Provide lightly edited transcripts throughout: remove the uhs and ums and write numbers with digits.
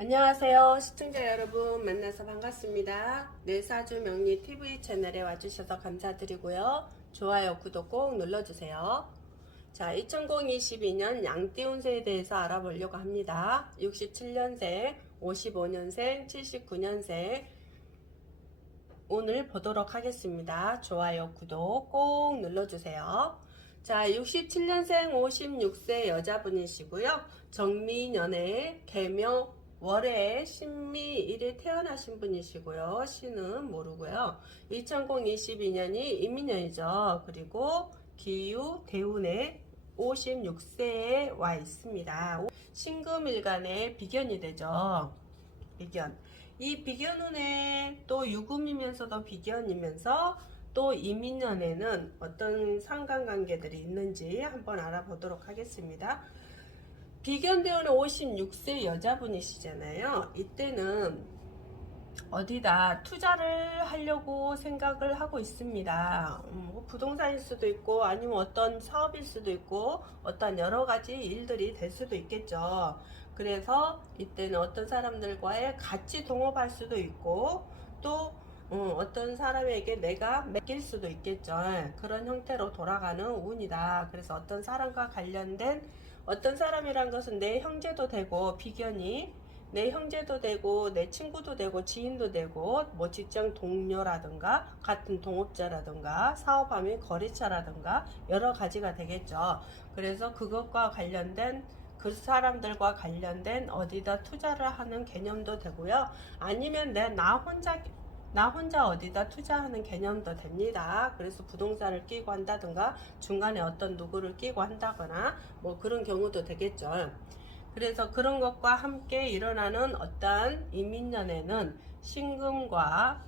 안녕하세요. 시청자 여러분 만나서 반갑습니다. 내사주 명리 TV 채널에 와주셔서 감사드리고요. 좋아요, 구독 꼭 눌러주세요. 자, 2022년 양띠 운세에 대해서 알아보려고 합니다. 67년생, 55년생, 79년생 오늘 보도록 하겠습니다. 좋아요, 구독 꼭 눌러주세요. 자, 67년생 56세 여자분이시고요. 정미년에 개묘 월에 신미일에 태어나신 분이시고요. 시는 모르고요. 2022년이 임민년이죠. 그리고 기유 대운에 56세에 와 있습니다. 신금일간의 비견이 되죠. 비견. 이 비견운에 또 유금이면서도 비견이면서 또 이민년에는 어떤 상관관계들이 있는지 한번 알아보도록 하겠습니다. 비견대원의 56세 여자분이시잖아요. 이때는 어디다 투자를 하려고 생각을 하고 있습니다. 부동산일 수도 있고 아니면 어떤 사업일 수도 있고 어떤 여러 가지 일들이 될 수도 있겠죠. 그래서 이때는 어떤 사람들과의 같이 동업할 수도 있고 또 어떤 사람에게 내가 맡길 수도 있겠죠. 그런 형태로 돌아가는 운이다. 그래서 어떤 사람과 관련된 어떤 사람이란 것은 내 형제도 되고 비견이 내 형제도 되고 내 친구도 되고 지인도 되고 뭐 직장 동료라든가 같은 동업자라든가 사업하면 거래처라든가 여러 가지가 되겠죠. 그래서 그것과 관련된 그 사람들과 관련된 어디다 투자를 하는 개념도 되고요. 아니면 나 혼자 어디다 투자하는 개념도 됩니다. 그래서 부동산을 끼고 한다든가 중간에 어떤 누구를 끼고 한다거나 뭐 그런 경우도 되겠죠. 그래서 그런 것과 함께 일어나는 어떠한 이민년에는 신금과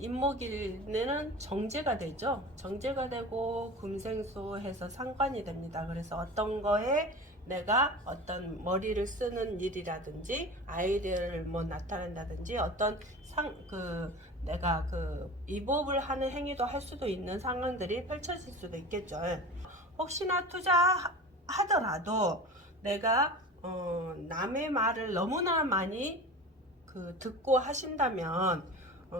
임목일에는 정제가 되죠. 정제가 되고 금생수 해서 상관이 됩니다. 그래서 어떤 거에 내가 어떤 머리를 쓰는 일이라든지 아이디어를 뭐 나타낸다든지 어떤 내가 이법을 하는 행위도 할 수도 있는 상황들이 펼쳐질 수도 있겠죠. 혹시나 투자하더라도 내가 남의 말을 너무나 많이 듣고 하신다면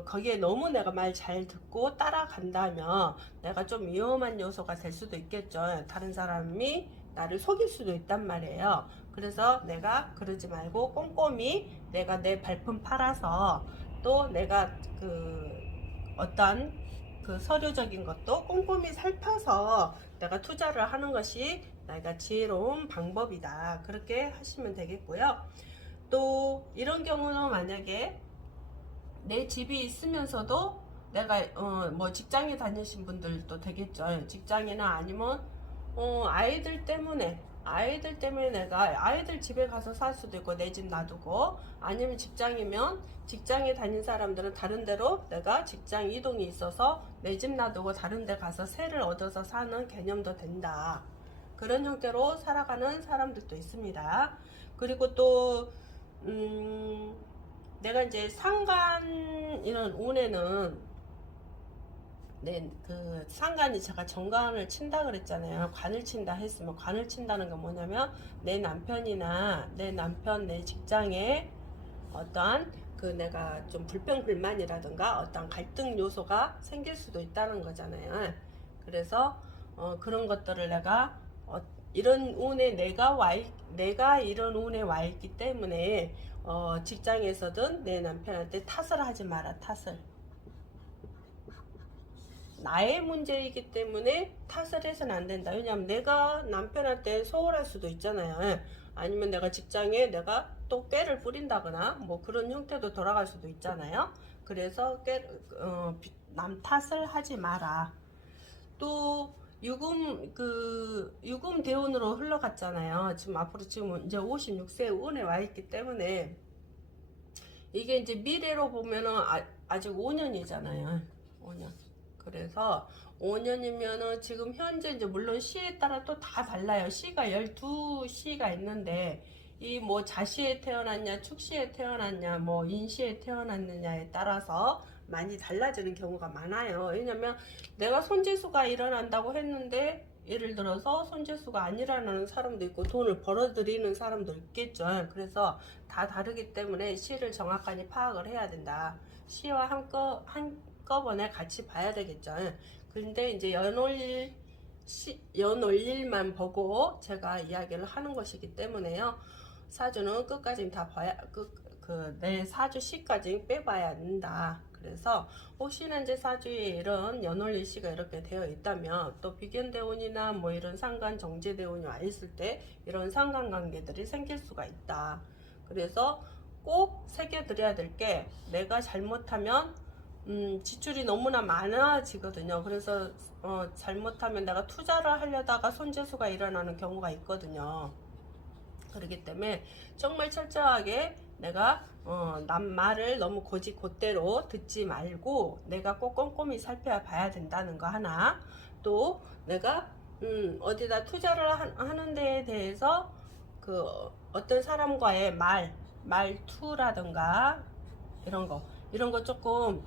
거기에 너무 내가 말 잘 듣고 따라간다면 내가 좀 위험한 요소가 될 수도 있겠죠. 다른 사람이 나를 속일 수도 있단 말이에요. 그래서 내가 그러지 말고 꼼꼼히 내가 내 발품 팔아서 또 내가 어떤 서류적인 것도 꼼꼼히 살펴서 내가 투자를 하는 것이 내가 지혜로운 방법이다. 그렇게 하시면 되겠고요. 또 이런 경우는 만약에 내 집이 있으면서도 내가 뭐 직장에 다니신 분들도 되겠죠. 직장이나 아니면 아이들 때문에 내가 아이들 집에 가서 살 수도 있고 내 집 놔두고 아니면 직장이면 직장에 다닌 사람들은 다른 데로 내가 직장 이동이 있어서 내 집 놔두고 다른 데 가서 세를 얻어서 사는 개념도 된다. 그런 형태로 살아가는 사람들도 있습니다. 그리고 또 내가 이제 상간 이런 운에는 상간이 제가 정관을 친다 그랬잖아요. 관을 친다 했으면 관을 친다는 건 뭐냐면 내 남편이나 내 직장에 어떠한 내가 좀 불평불만이라든가 어떤 갈등 요소가 생길 수도 있다는 거잖아요. 그래서 그런 것들을 내가 이런 운에 내가 이런 운에 와 있기 때문에 직장에서든 내 남편한테 탓을 하지 마라. 탓을 나의 문제이기 때문에 탓을 해서는 안 된다. 왜냐하면 내가 남편한테 소홀할 수도 있잖아요. 아니면 내가 직장에 내가 또 꾀를 부린다거나 뭐 그런 형태도 돌아갈 수도 있잖아요. 그래서 남 탓을 하지 마라. 또 유금 대운으로 흘러갔잖아요. 지금 앞으로 지금 이제 56세 운에 와 있기 때문에 이게 이제 미래로 보면은 아직 5년이잖아요. 5년. 그래서 5년이면은 지금 현재 이제 물론 시에 따라 또 다 달라요. 시가 12시가 있는데 이 뭐 자시에 태어났냐, 축시에 태어났냐, 뭐 인시에 태어났느냐에 따라서 많이 달라지는 경우가 많아요. 왜냐면 내가 손재수가 일어난다고 했는데 예를 들어서 손재수가 안 일어나는 사람도 있고 돈을 벌어들이는 사람도 있겠죠. 그래서 다 다르기 때문에 시를 정확하게 파악을 해야 된다. 시와 한꺼번에 같이 봐야 되겠죠. 근데 이제 연올릴만 보고 제가 이야기를 하는 것이기 때문에요. 사주는 끝까지 다 봐야, 내 사주 시까지 빼봐야 한다. 그래서 혹시나 이제 사주에 이런 연월일 시가 이렇게 되어 있다면 또 비견대운이나 뭐 이런 상관 정제대운이 와 있을 때 이런 상관관계들이 생길 수가 있다. 그래서 꼭 새겨드려야 될 게 내가 잘못하면 지출이 너무나 많아지거든요. 그래서 잘못하면 내가 투자를 하려다가 손재수가 일어나는 경우가 있거든요. 그렇기 때문에 정말 철저하게 내가 남 말을 너무 곧대로 듣지 말고 내가 꼭 꼼꼼히 살펴봐야 된다는 거 하나. 또 내가 어디다 투자를 하는 데에 대해서 그 어떤 사람과의 말투라든가 이런 거 조금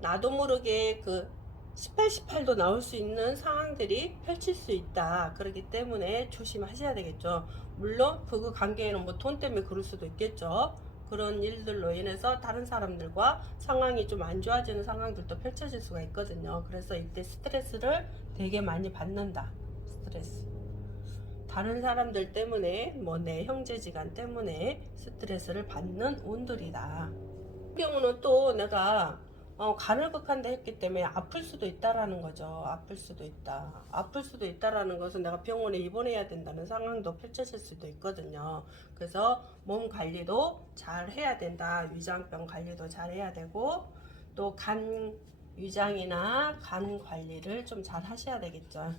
나도 모르게 18, 18도 나올 수 있는 상황들이 펼칠 수 있다. 그렇기 때문에 조심하셔야 되겠죠. 물론 그 관계에는 뭐 돈 때문에 그럴 수도 있겠죠. 그런 일들로 인해서 다른 사람들과 상황이 좀 안 좋아지는 상황들도 펼쳐질 수가 있거든요. 그래서 이때 스트레스를 되게 많이 받는다. 스트레스. 다른 사람들 때문에 뭐 내 형제지간 때문에 스트레스를 받는 운들이다. 이 경우는 또 내가 간을 극한다 했기 때문에 아플 수도 있다라는 거죠. 아플 수도 있다라는 것은 내가 병원에 입원해야 된다는 상황도 펼쳐질 수도 있거든요. 그래서 몸 관리도 잘 해야 된다. 위장병 관리도 잘 해야 되고 또 간 위장이나 간 관리를 좀 잘 하셔야 되겠죠.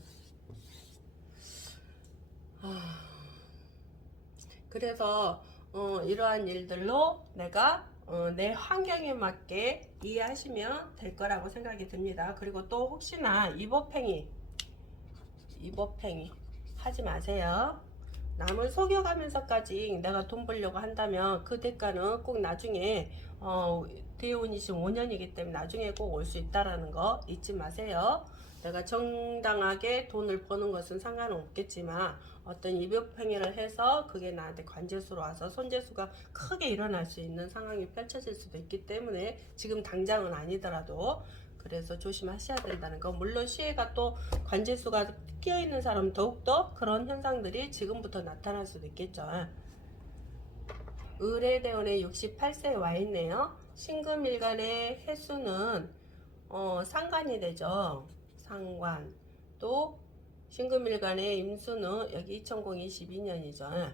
그래서 이러한 일들로 내가 내 환경에 맞게 이해하시면 될 거라고 생각이 듭니다. 그리고 또 혹시나 이법행위 하지 마세요. 남을 속여가면서까지 내가 돈 벌려고 한다면 그 대가는 꼭 나중에 대운이 지금 5년이기 때문에 나중에 꼭 올 수 있다라는 거 잊지 마세요. 내가 정당하게 돈을 버는 것은 상관은 없겠지만 어떤 이법행위를 해서 그게 나한테 관재수로 와서 손재수가 크게 일어날 수 있는 상황이 펼쳐질 수도 있기 때문에 지금 당장은 아니더라도 그래서 조심하셔야 된다는 거. 물론 시해가 또 관재수가 끼어있는 사람은 더욱더 그런 현상들이 지금부터 나타날 수도 있겠죠. 의례대원에 68세에 와 있네요. 신금일간의 해수는 상관이 되죠. 상관. 또 신금일간의 임수는 여기 2022년이죠.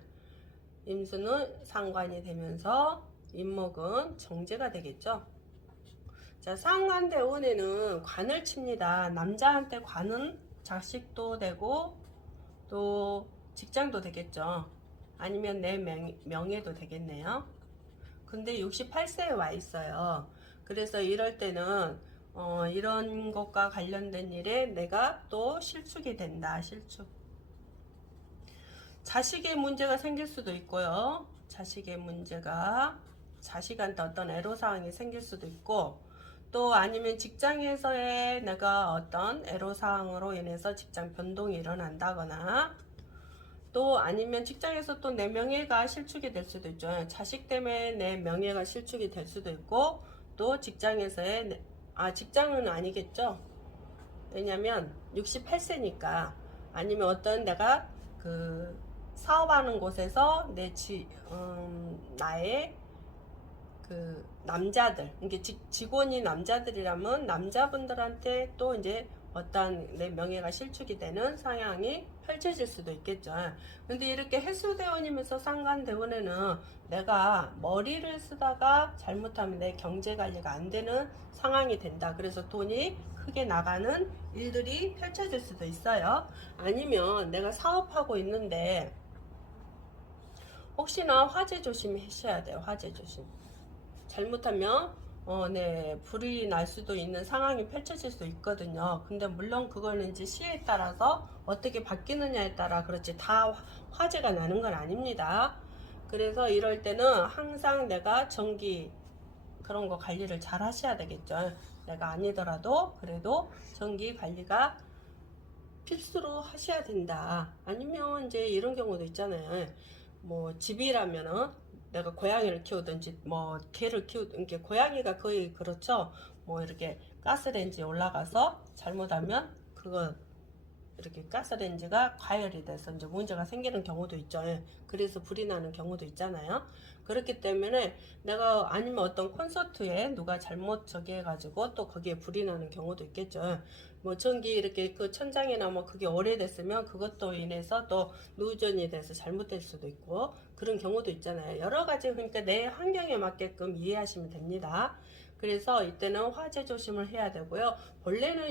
임수는 상관이 되면서 임목은 정제가 되겠죠. 자, 상관대운에는 관을 칩니다. 남자한테 관은 자식도 되고 또 직장도 되겠죠. 아니면 내 명예도 되겠네요. 근데 68세에 와 있어요. 그래서 이럴 때는 이런 것과 관련된 일에 내가 또 실축이 된다. 실축. 자식의 문제가 생길 수도 있고요. 자식의 문제가 자식한테 어떤 애로사항이 생길 수도 있고 또 아니면 직장에서의 내가 어떤 애로사항으로 인해서 직장 변동이 일어난다거나 또 아니면 직장에서 또 내 명예가 실축이 될 수도 있죠. 자식 때문에 내 명예가 실축이 될 수도 있고 또 직장에서의 직장은 아니겠죠. 왜냐면 68세니까 아니면 어떤 내가 사업하는 곳에서 나의 남자들, 이게 직원이 남자들이라면 남자분들한테 또 이제 어떤 내 명예가 실축이 되는 상황이 펼쳐질 수도 있겠죠. 근데 이렇게 해수대원이면서 상관대원에는 내가 머리를 쓰다가 잘못하면 내 경제 관리가 안 되는 상황이 된다. 그래서 돈이 크게 나가는 일들이 펼쳐질 수도 있어요. 아니면 내가 사업하고 있는데 혹시나 화재 조심하셔야 돼요. 화재 조심. 잘못하면 불이 날 수도 있는 상황이 펼쳐질 수 있거든요. 근데 물론 그거는 이제 시에 따라서 어떻게 바뀌느냐에 따라 그렇지 다 화재가 나는 건 아닙니다. 그래서 이럴 때는 항상 내가 전기 그런 거 관리를 잘 하셔야 되겠죠. 내가 아니더라도 그래도 전기 관리가 필수로 하셔야 된다. 아니면 이제 이런 경우도 있잖아요. 뭐 집이라면은 내가 고양이를 키우든지 뭐 개를 키우든 게 고양이가 거의 그렇죠. 뭐 이렇게 가스레인지에 올라가서 잘못하면 그거 이렇게 가스레인지가 과열이 돼서 이제 문제가 생기는 경우도 있죠. 그래서 불이 나는 경우도 있잖아요. 그렇기 때문에 내가 아니면 어떤 콘서트에 누가 잘못 저기 해가지고 또 거기에 불이 나는 경우도 있겠죠. 뭐 전기 이렇게 그 천장이나 뭐 그게 오래됐으면 그것도 인해서 또 누전이 돼서 잘못될 수도 있고 그런 경우도 있잖아요. 여러 가지 그러니까 내 환경에 맞게끔 이해하시면 됩니다. 그래서 이때는 화재 조심을 해야 되고요. 본래는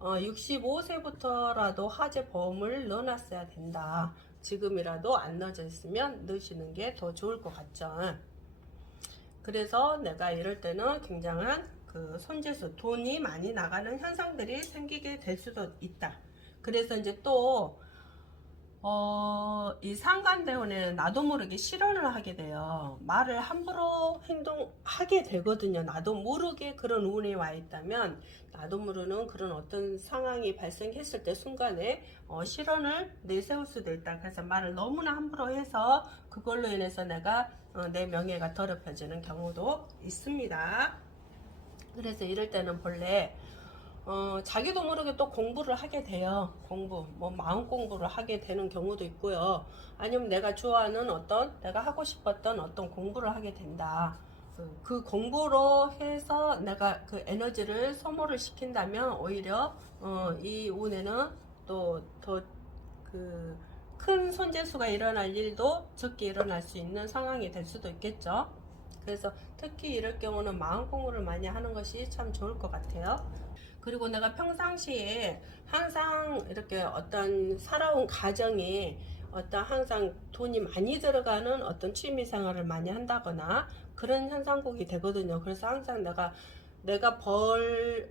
65세부터라도 화재 보험을 넣어놨어야 된다. 지금이라도 안 넣어져 있으면 넣으시는 게 더 좋을 것 같죠. 그래서 내가 이럴 때는 굉장한 그 손재수, 돈이 많이 나가는 현상들이 생기게 될 수도 있다. 그래서 이제 또 이 상간대운에 나도 모르게 실언을 하게 돼요. 말을 함부로 행동하게 되거든요. 나도 모르게 그런 운이 와 있다면 나도 모르는 그런 어떤 상황이 발생했을 때 순간에 실언을 내세울 수도 있다. 그래서 말을 너무나 함부로 해서 그걸로 인해서 내가 내 명예가 더럽혀지는 경우도 있습니다. 그래서 이럴 때는 본래 자기도 모르게 또 공부를 하게 돼요. 뭐 마음 공부를 하게 되는 경우도 있고요. 아니면 내가 좋아하는 내가 하고 싶었던 어떤 공부를 하게 된다. 그 공부로 해서 내가 그 에너지를 소모를 시킨다면 오히려 이 운에는 또 더 그 큰 손재수가 일어날 일도 적게 일어날 수 있는 상황이 될 수도 있겠죠. 그래서 특히 이럴 경우는 마음 공부를 많이 하는 것이 참 좋을 것 같아요. 그리고 내가 평상시에 항상 이렇게 어떤 살아온 가정이 항상 돈이 많이 들어가는 어떤 취미 생활을 많이 한다거나 그런 현상국이 되거든요. 그래서 항상 내가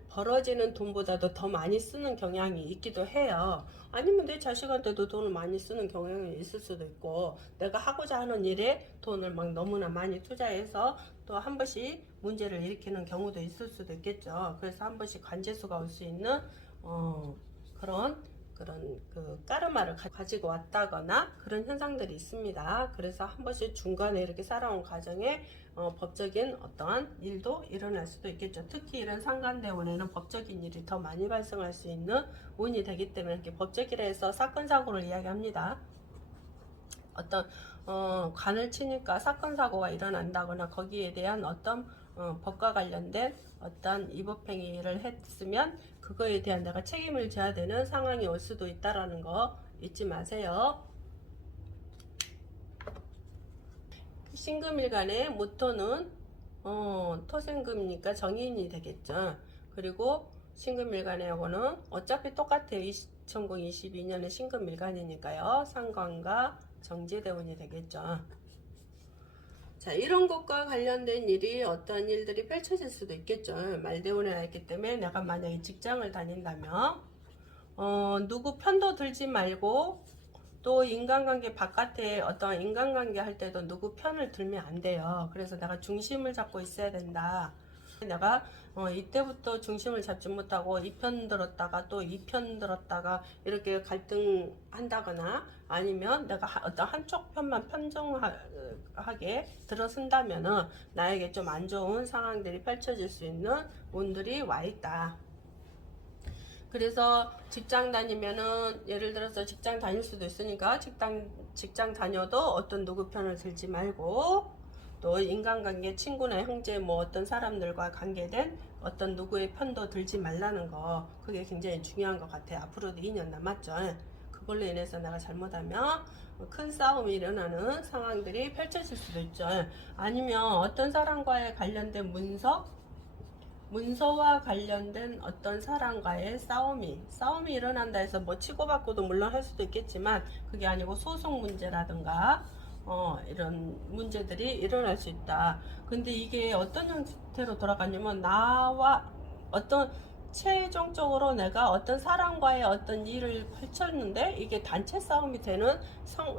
벌어지는 돈보다도 더 많이 쓰는 경향이 있기도 해요. 아니면 내 자식한테도 돈을 많이 쓰는 경향이 있을 수도 있고, 내가 하고자 하는 일에 돈을 막 너무나 많이 투자해서 또 한 번씩 문제를 일으키는 경우도 있을 수도 있겠죠. 그래서 한 번씩 관제수가 올 수 있는 그런 그 까르마를 가지고 왔다거나 그런 현상들이 있습니다. 그래서 한 번씩 중간에 이렇게 살아온 과정에 법적인 어떠한 일도 일어날 수도 있겠죠. 특히 이런 상간대운에는 법적인 일이 더 많이 발생할 수 있는 운이 되기 때문에 이렇게 법적이라 해서 사건 사고를 이야기합니다. 관을 치니까 사건 사고가 일어난다거나 거기에 대한 어떤 법과 관련된 어떤 위법행위를 했으면 그거에 대한 내가 책임을 져야 되는 상황이 올 수도 있다라는 거 잊지 마세요. 신금일간의 모토는 토생금이니까 정인이 되겠죠. 그리고 신금일간의 요거는 어차피 똑같아요. 2022년에 신금일간이니까요. 상관과 정제대운이 되겠죠. 자, 이런 것과 관련된 일이 어떤 일들이 펼쳐질 수도 있겠죠. 말대운에 나 있기 때문에 내가 만약에 직장을 다닌다면 누구 편도 들지 말고 또 인간관계 바깥에 어떤 인간관계 할 때도 누구 편을 들면 안 돼요. 그래서 내가 중심을 잡고 있어야 된다. 내가 이때부터 중심을 잡지 못하고 이 편 들었다가 또 이 편 들었다가 이렇게 갈등한다거나 아니면 내가 어떤 한쪽 편만 편중하게 들어선다면은 나에게 좀 안 좋은 상황들이 펼쳐질 수 있는 운들이 와 있다. 그래서 직장 다니면은 예를 들어서 직장 다닐 수도 있으니까 직장 다녀도 어떤 누구 편을 들지 말고 또 인간관계 친구나 형제 뭐 어떤 사람들과 관계된 어떤 누구의 편도 들지 말라는 거 그게 굉장히 중요한 것 같아요. 앞으로도 2년 남았죠. 그걸로 인해서 내가 잘못하면 큰 싸움이 일어나는 상황들이 펼쳐질 수도 있죠. 아니면 어떤 사람과의 관련된 문서와 관련된 어떤 사람과의 싸움이 일어난다 해서 뭐 치고받고도 물론 할 수도 있겠지만 그게 아니고 소송 문제라든가 이런 문제들이 일어날 수 있다. 근데 이게 어떤 형태로 돌아가냐면 나와 어떤 최종적으로 내가 어떤 사람과의 어떤 일을 펼쳤는데 이게 단체 싸움이 되는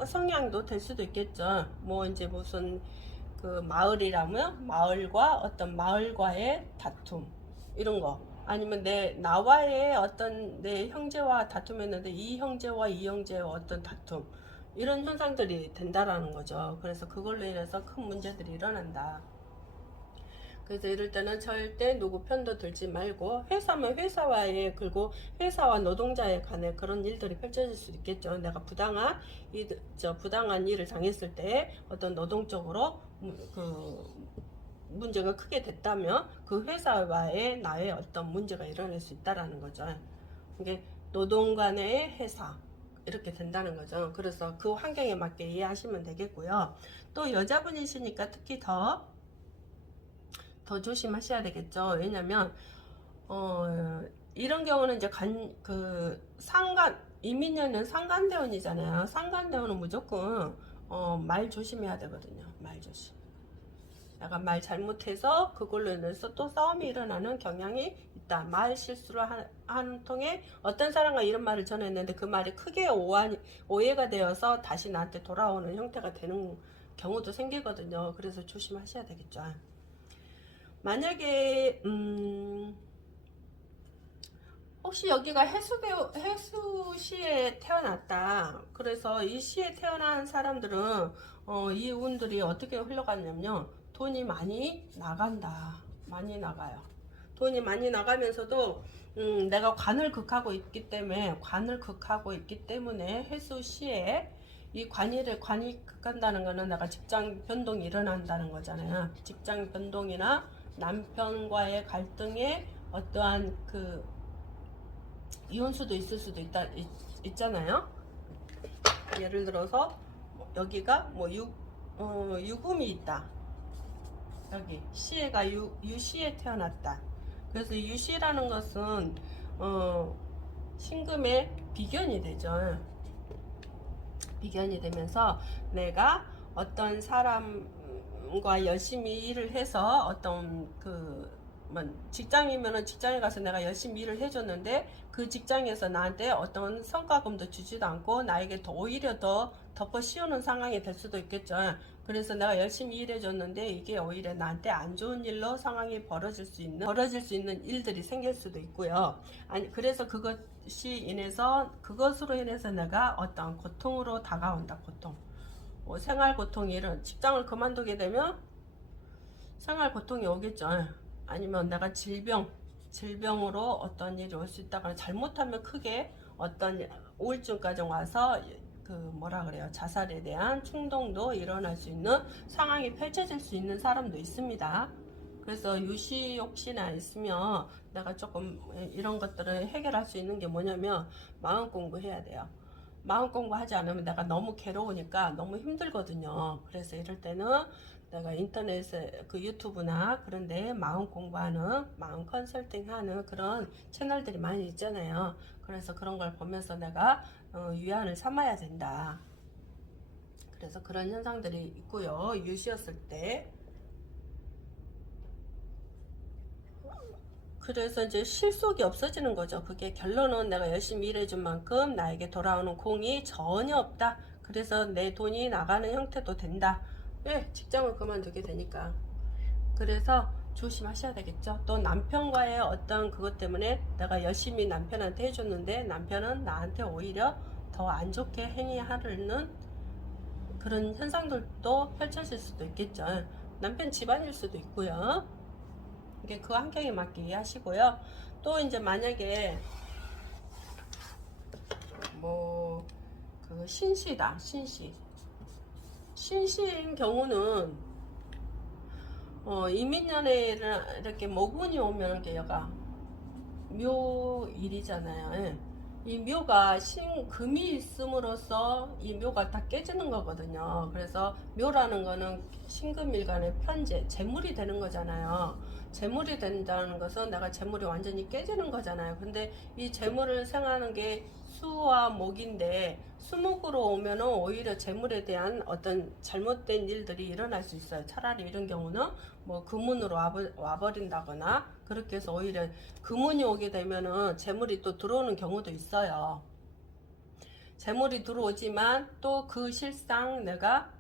성향도 될 수도 있겠죠. 뭐 이제 무슨 그 마을이라면 마을과 어떤 마을과의 다툼 이런 거, 아니면 나와의 어떤 내 형제와 다툼했는데 이 형제와 이 형제의 어떤 다툼, 이런 현상들이 된다라는 거죠. 그래서 그걸로 인해서 큰 문제들이 일어난다. 그래서 이럴 때는 절대 누구 편도 들지 말고, 회사면 회사와의, 그리고 회사와 노동자에 관해 그런 일들이 펼쳐질 수 있겠죠. 내가 부당한 일을 당했을 때 어떤 노동적으로 그 문제가 크게 됐다면 그 회사와의 나의 어떤 문제가 일어날 수 있다라는 거죠. 이게 노동 간의 회사 이렇게 된다는 거죠. 그래서 그 환경에 맞게 이해하시면 되겠고요. 또 여자분이시니까 특히 더 조심하셔야 되겠죠. 왜냐면 이런 경우는 이제 이민년은 상간대운이잖아요. 상간대운은 무조건 말 조심해야 되거든요. 말 조심. 약간 말 잘못해서 그걸로 인해서 또 싸움이 일어나는 경향이 있다. 말 실수를 한 통에 어떤 사람과 이런 말을 전했는데 그 말이 크게 오해가 되어서 다시 나한테 돌아오는 형태가 되는 경우도 생기거든요. 그래서 조심하셔야 되겠죠. 만약에 혹시 여기가 해수시에 태어났다. 그래서 이 시에 태어난 사람들은 이 운들이 어떻게 흘러가냐면요. 돈이 많이 나간다. 많이 나가요. 돈이 많이 나가면서도 내가 관을 극하고 있기 때문에 해수시에 이 관이 극한다는 거는 내가 직장 변동이 일어난다는 거잖아요. 직장 변동이나 남편과의 갈등에 어떠한 그 이혼수도 있을 수도 있잖아요. 예를 들어서 여기가 뭐 유금이 있다. 여기 시에가 유시에 태어났다. 그래서 유시라는 것은 신금의 비견이 되죠. 비견이 되면서 내가 어떤 사람과 열심히 일을 해서 어떤 직장이면은 직장에 가서 내가 열심히 일을 해줬는데 그 직장에서 나한테 어떤 성과금도 주지도 않고 나에게 오히려 더 덮어 씌우는 상황이 될 수도 있겠죠. 그래서 내가 열심히 일해줬는데 이게 오히려 나한테 안 좋은 일로 상황이 벌어질 수 있는 일들이 생길 수도 있고요. 그래서 그것으로 인해서 내가 어떤 고통으로 다가온다. 고통. 생활 고통이 직장을 그만두게 되면 생활 고통이 오겠죠. 아니면 내가 질병으로 어떤 일이 올 수 있다거나 잘못하면 크게 어떤 우울증까지 와서 자살에 대한 충동도 일어날 수 있는 상황이 펼쳐질 수 있는 사람도 있습니다. 그래서 유시 혹시나 있으면 내가 조금 이런 것들을 해결할 수 있는 게 뭐냐면 마음 공부해야 돼요. 마음 공부하지 않으면 내가 너무 괴로우니까 너무 힘들거든요. 그래서 이럴 때는 내가 인터넷에 유튜브나 그런데 마음 공부하는, 마음 컨설팅하는 그런 채널들이 많이 있잖아요. 그래서 그런 걸 보면서 내가 위안을 삼아야 된다. 그래서 그런 현상들이 있고요. 유시였을 때. 그래서 이제 실속이 없어지는 거죠. 그게 결론은 내가 열심히 일해준 만큼 나에게 돌아오는 공이 전혀 없다. 그래서 내 돈이 나가는 형태도 된다. 왜? 직장을 그만두게 되니까. 그래서 조심하셔야 되겠죠. 또 남편과의 어떤 그것 때문에 내가 열심히 남편한테 해줬는데 남편은 나한테 오히려 더 안 좋게 행위하는 그런 현상들도 펼쳐질 수도 있겠죠. 남편 집안일 수도 있고요. 이게 그 환경에 맞게 이해하시고요. 또 이제 만약에 신시다. 신시인 경우는 이민년에 이렇게 모군이 오면 얘가 묘일이잖아요. 이 묘가 금이 있음으로써 이 묘가 다 깨지는 거거든요. 그래서 묘라는 거는 신금일간의 편재, 재물이 되는 거잖아요. 재물이 된다는 것은 내가 재물이 완전히 깨지는 거잖아요. 근데 이 재물을 생하는 게 수와 목인데 수목으로 오면은 오히려 재물에 대한 어떤 잘못된 일들이 일어날 수 있어요. 차라리 이런 경우는 금운으로 와버린다거나 그렇게 해서 오히려 금운이 오게 되면은 재물이 또 들어오는 경우도 있어요. 재물이 들어오지만 또 그 실상 내가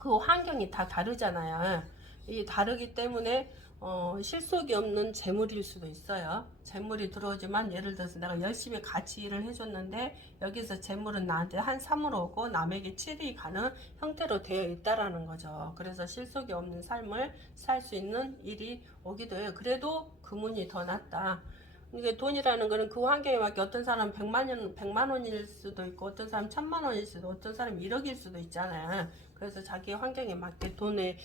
그 환경이 다 다르잖아요. 이 다르기 때문에 실속이 없는 재물일 수도 있어요. 재물이 들어오지만 예를 들어서 내가 열심히 같이 일을 해줬는데 여기서 재물은 나한테 한 3으로 오고 남에게 7이 가는 형태로 되어 있다라는 거죠. 그래서 실속이 없는 삶을 살 수 있는 일이 오기도 해요. 그래도 금운이 더 낫다. 이게 돈이라는 거는 그 환경에 맞게 어떤 사람은 100만 원일 수도 있고 어떤 사람은 1000만 원일 수도 어떤 사람은 1억일 수도 있잖아요. 그래서 자기 환경에 맞게 돈의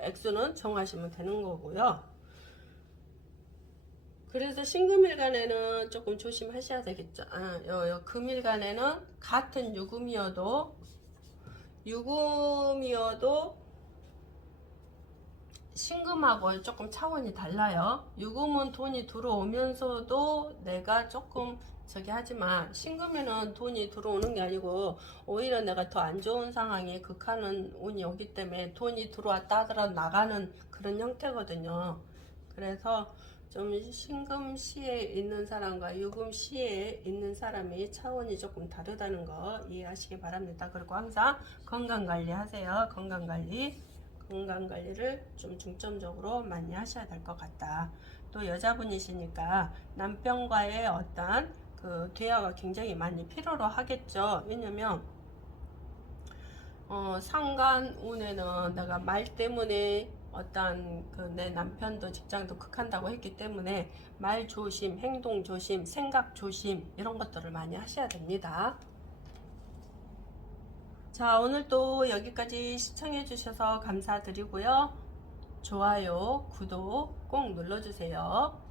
액수는 정하시면 되는 거고요. 그래서 신금일간에는 조금 조심하셔야 되겠죠. 요 금일간에는 같은 유금이어도 신금하고 조금 차원이 달라요. 유금은 돈이 들어오면서도 내가 조금 저기 하지만 신금에는 돈이 들어오는 게 아니고 오히려 내가 더 안 좋은 상황에 극하는 운이 오기 때문에 돈이 들어왔다 하더라도 나가는 그런 형태거든요. 그래서 좀 신금시에 있는 사람과 유금시에 있는 사람이 차원이 조금 다르다는 거 이해하시기 바랍니다. 그리고 항상 건강관리 하세요. 건강관리를 좀 중점적으로 많이 하셔야 될 것 같다. 또 여자분이시니까 남편과의 어떤 그 대화가 굉장히 많이 필요로 하겠죠. 왜냐면 상간운에는 내가 말 때문에 어떤 그 내 남편도 직장도 극한다고 했기 때문에 말 조심, 행동 조심, 생각 조심 이런 것들을 많이 하셔야 됩니다. 자, 오늘도 여기까지 시청해 주셔서 감사드리고요. 좋아요, 구독 꼭 눌러주세요.